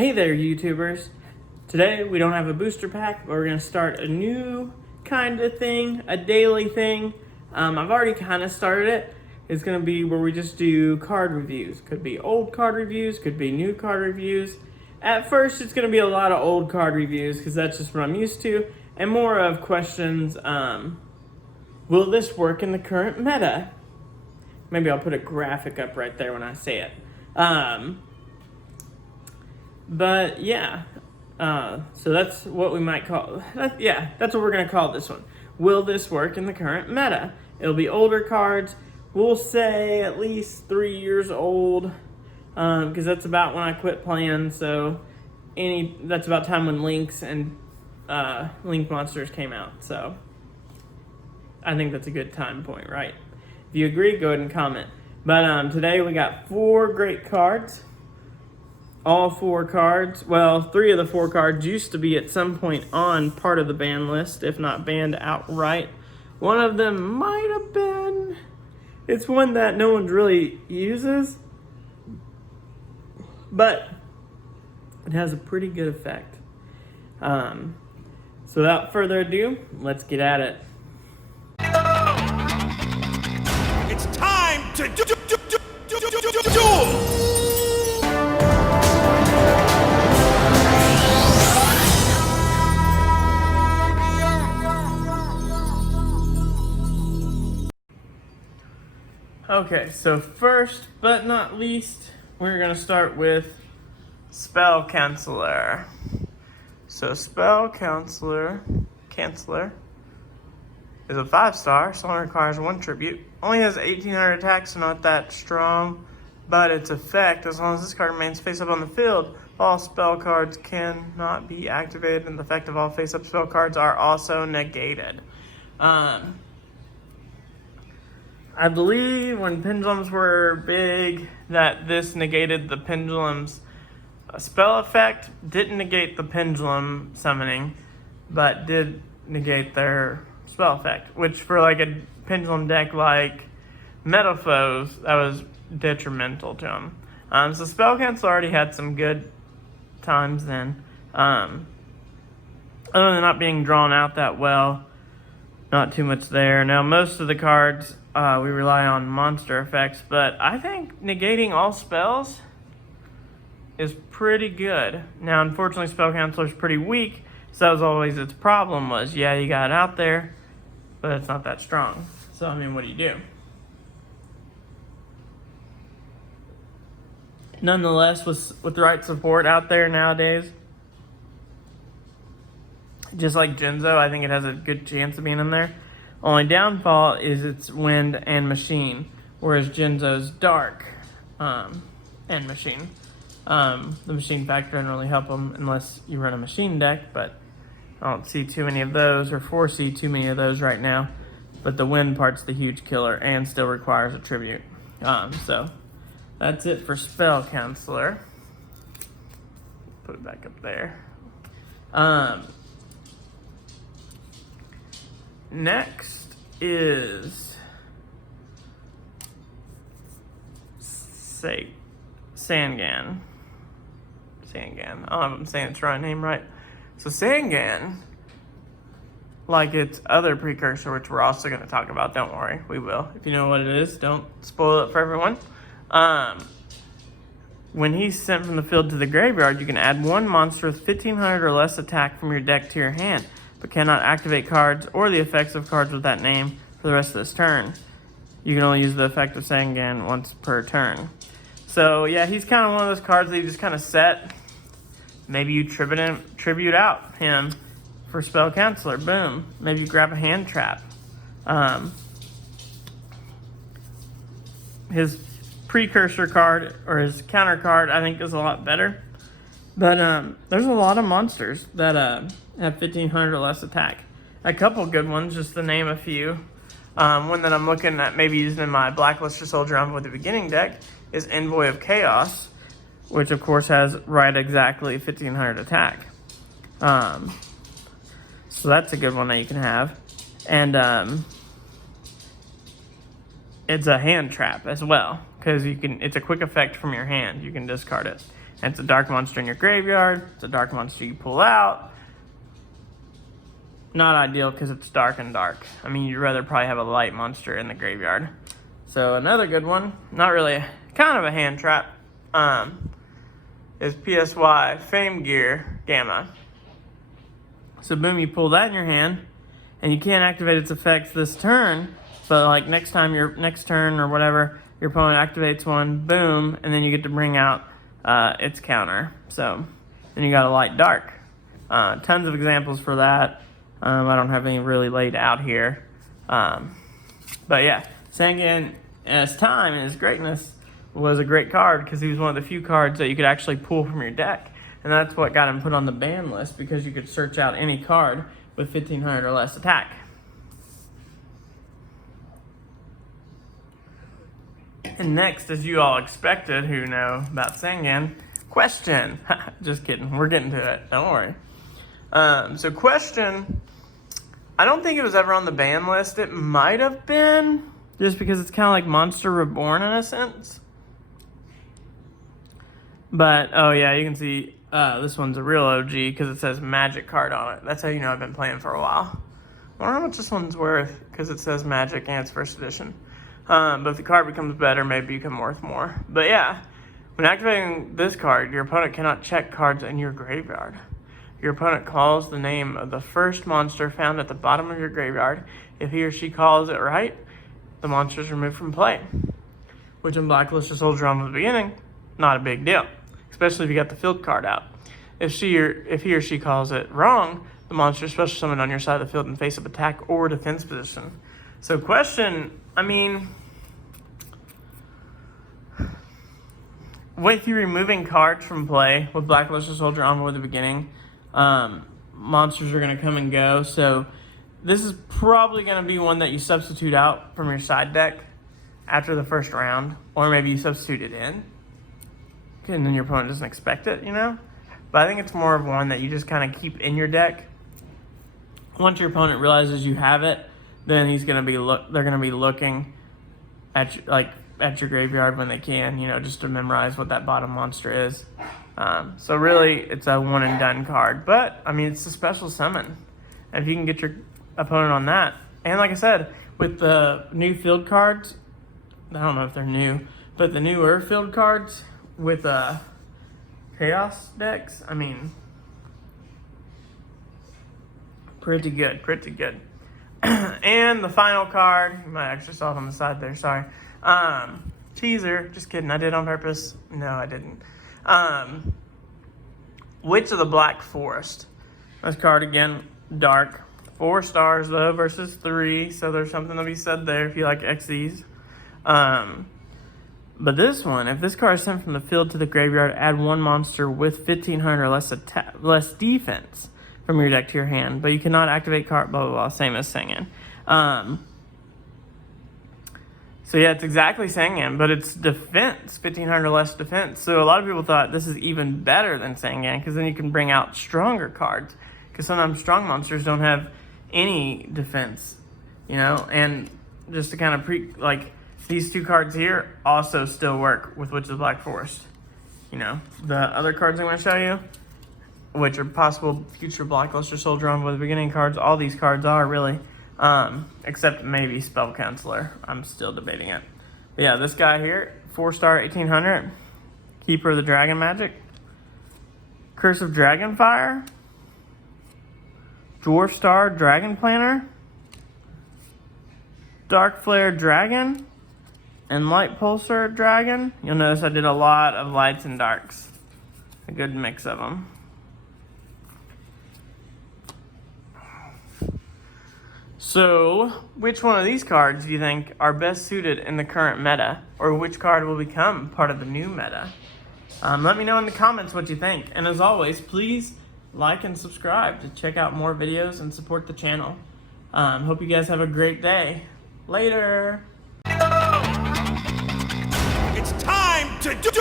Hey there, YouTubers. Today we don't have a booster pack, but we're going to start a new kind of thing, a daily thing. I've already kind of started it. It's going to be where we just do card reviews. Could be old card reviews, could be new card reviews. At first, it's going to be a lot of old card reviews because that's just what I'm used to, and more of questions, will this work in the current meta? Maybe I'll put a graphic up right there when I say it. But yeah, so that's what we might call, that's what we're going to call this one. Will this work in the current meta? It'll be older cards. We'll say at least 3 years old, because that's about when I quit playing. So that's about time when Links and Link Monsters came out. So I think that's a good time point, right? If you agree, go ahead and comment. But today we got 4 great cards. All 4 cards, well, 3 of the 4 cards used to be at some point on part of the ban list, if not banned outright. One of them might have been. It's one that no one really uses, but it has a pretty good effect. So without further ado, let's get at it. It's time to duel! Okay, so first but not least, we're going to start with Spell Canceller. So Spell Canceller is a 5-star, so only requires 1 tribute. Only has 1800 attacks, so not that strong, but its effect, as long as this card remains face up on the field, all spell cards cannot be activated, and the effect of all face up spell cards are also negated. I believe when pendulums were big that this negated the pendulum's spell effect. Didn't negate the pendulum summoning, but did negate their spell effect, which for like a pendulum deck like Foes, that was detrimental to them. So Spell Cancel already had some good times then. Other than not being drawn out that well, not too much there. Now most of the cards we rely on monster effects, but I think negating all spells is pretty good. Now, unfortunately, Spell Canceller is pretty weak, so that was always its problem was, yeah, you got it out there, but it's not that strong. So, I mean, what do you do? Nonetheless, with the right support out there nowadays, just like Genzo, I think it has a good chance of being in there. Only downfall is its wind and machine, whereas Genzo's dark and machine. The machine factor doesn't really help them unless you run a machine deck, but I don't see too many of those or foresee too many of those right now. But the wind part's the huge killer and still requires a tribute. So that's it for Spell Canceller. Put it back up there. Next is Sangan. I don't know if I'm saying its right name right. So Sangan, like its other precursor, which we're also going to talk about, don't worry, we will. If you know what it is, don't spoil it for everyone. When he's sent from the field to the graveyard, you can add 1 monster with 1500 or less attack from your deck to your hand, but cannot activate cards or the effects of cards with that name for the rest of this turn. You can only use the effect of Sangan once per turn. So yeah, he's kind of one of those cards that you just kind of set. Maybe you tribute out him for Spell Canceller. Boom. Maybe you grab a hand trap. His precursor card or his counter card I think is a lot better. But there's a lot of monsters that have 1500 or less attack. A couple good ones, just to name a few. One that I'm looking at maybe using in my Blackluster Soldier Envoy the beginning deck is Envoy of Chaos, which of course has right exactly 1500 attack. So that's a good one that you can have. And it's a hand trap as well, because it's a quick effect from your hand. You can discard it. And it's a dark monster in your graveyard. It's a dark monster you pull out. Not ideal because it's dark and dark. I mean, you'd rather probably have a light monster in the graveyard. So another good one, not really, kind of a hand trap, is Psy Fame Gear Gamma. So boom, you pull that in your hand, and you can't activate its effects this turn, but like next turn or whatever, your opponent activates one, boom, and then you get to bring out its counter. So then you got a light dark. Tons of examples for that. I don't have any really laid out here. But yeah, Sangan, in his time and his greatness, was a great card because he was one of the few cards that you could actually pull from your deck. And that's what got him put on the ban list, because you could search out any card with 1500 or less attack. And next, as you all expected who know about Sangan, question. Just kidding, we're getting to it, don't worry. So question, I don't think it was ever on the ban list. It might have been, just because it's kind of like Monster Reborn in a sense. But, oh yeah, you can see this one's a real OG because it says Magic card on it. That's how you know I've been playing for a while. I wonder how much this one's worth because it says Magic and it's first edition. But if the card becomes better, maybe you can worth more. But yeah, when activating this card, your opponent cannot check cards in your graveyard. Your opponent calls the name of the first monster found at the bottom of your graveyard. If he or she calls it right, the monster is removed from play. Which in Blacklist is Soldier on at the beginning, not a big deal. Especially if you got the field card out. If he or she calls it wrong, the monster is special summoned on your side of the field in face of attack or defense position. So question, I mean, with you removing cards from play with Blackluster Soldier Envoy at the beginning, monsters are going to come and go. So this is probably going to be one that you substitute out from your side deck after the first round, or maybe you substitute it in. And then your opponent doesn't expect it, you know? But I think it's more of one that you just kind of keep in your deck. Once your opponent realizes you have it, then they're gonna be looking at your graveyard when they can, you know, just to memorize what that bottom monster is. So really, it's a one and done card. But I mean, it's a special summon. And if you can get your opponent on that, and like I said, with the new field cards, I don't know if they're new, but the newer field cards with Chaos decks, I mean, pretty good. And the final card, you might actually saw it on the side there, sorry. Teaser, just kidding, I did on purpose. No, I didn't. Witch of the Black Forest. This card again, dark. 4 stars though versus 3, so there's something to be said there if you like XEs. But this one, if this card is sent from the field to the graveyard, add 1 monster with 1500 or less defense from your deck to your hand. But you cannot activate card, blah, blah, blah, same as Sangan. So yeah, it's exactly Sangan, but it's defense, 1500 or less defense. So a lot of people thought this is even better than Sangan, because then you can bring out stronger cards. Because sometimes strong monsters don't have any defense, you know? And just to kind of these 2 cards here also still work with Witch of the Black Forest. You know, the other cards I'm going to show you, which are possible future Blackluster Soldier on with the beginning cards, all these cards are really, except maybe Spell Counselor. I'm still debating it. But yeah, this guy here, 4-star 1800, Keeper of the Dragon Magic, Curse of Dragonfire, Dwarf Star Dragon Planner, Dark Flare Dragon, and Light Pulsar Dragon. You'll notice I did a lot of lights and darks. A good mix of them. So, which one of these cards do you think are best suited in the current meta? Or which card will become part of the new meta? Let me know in the comments what you think. And as always, please like and subscribe to check out more videos and support the channel. Hope you guys have a great day. Later! It's time to do